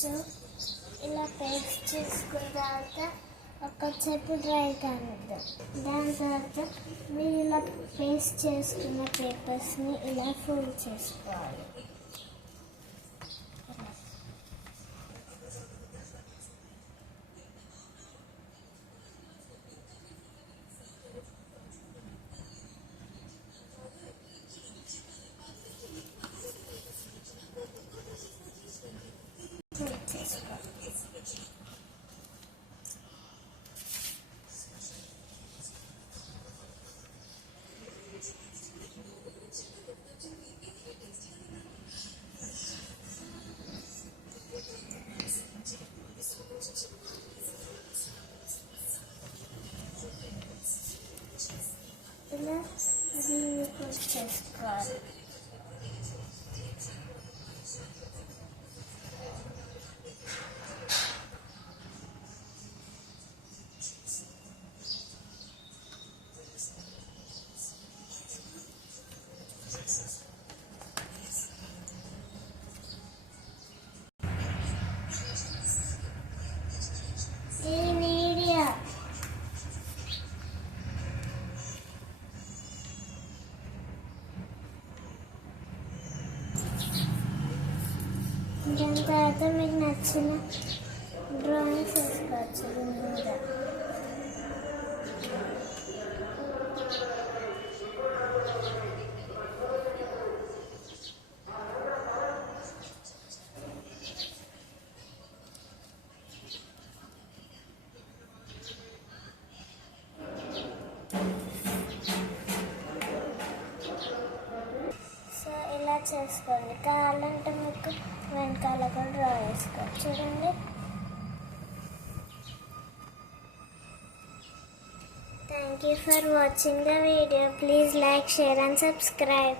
So ఇలా paste చేసుకున్న తర్వాత ఒకసేపు డ్రై కానిద్దాం. దాని తర్వాత మీరు ఇలా పేస్ట్ చేసుకున్న పేపర్స్ని ఇలా ఫోల్డ్ చేసుకోవాలి. ఇలా దీన్ని కూడా చేసుకోవాలి. దాని తర్వాత మీకు నచ్చిన డ్రాయింగ్స్ వేసుకోవచ్చు దీని మీద. సో ఇలా చేసుకోండి. కావాలంటే మీకు వెనకాల కూడా డ్రా చేసుకోవచ్చు. చూడండి. Thank you for watching the video. Please like, share and subscribe.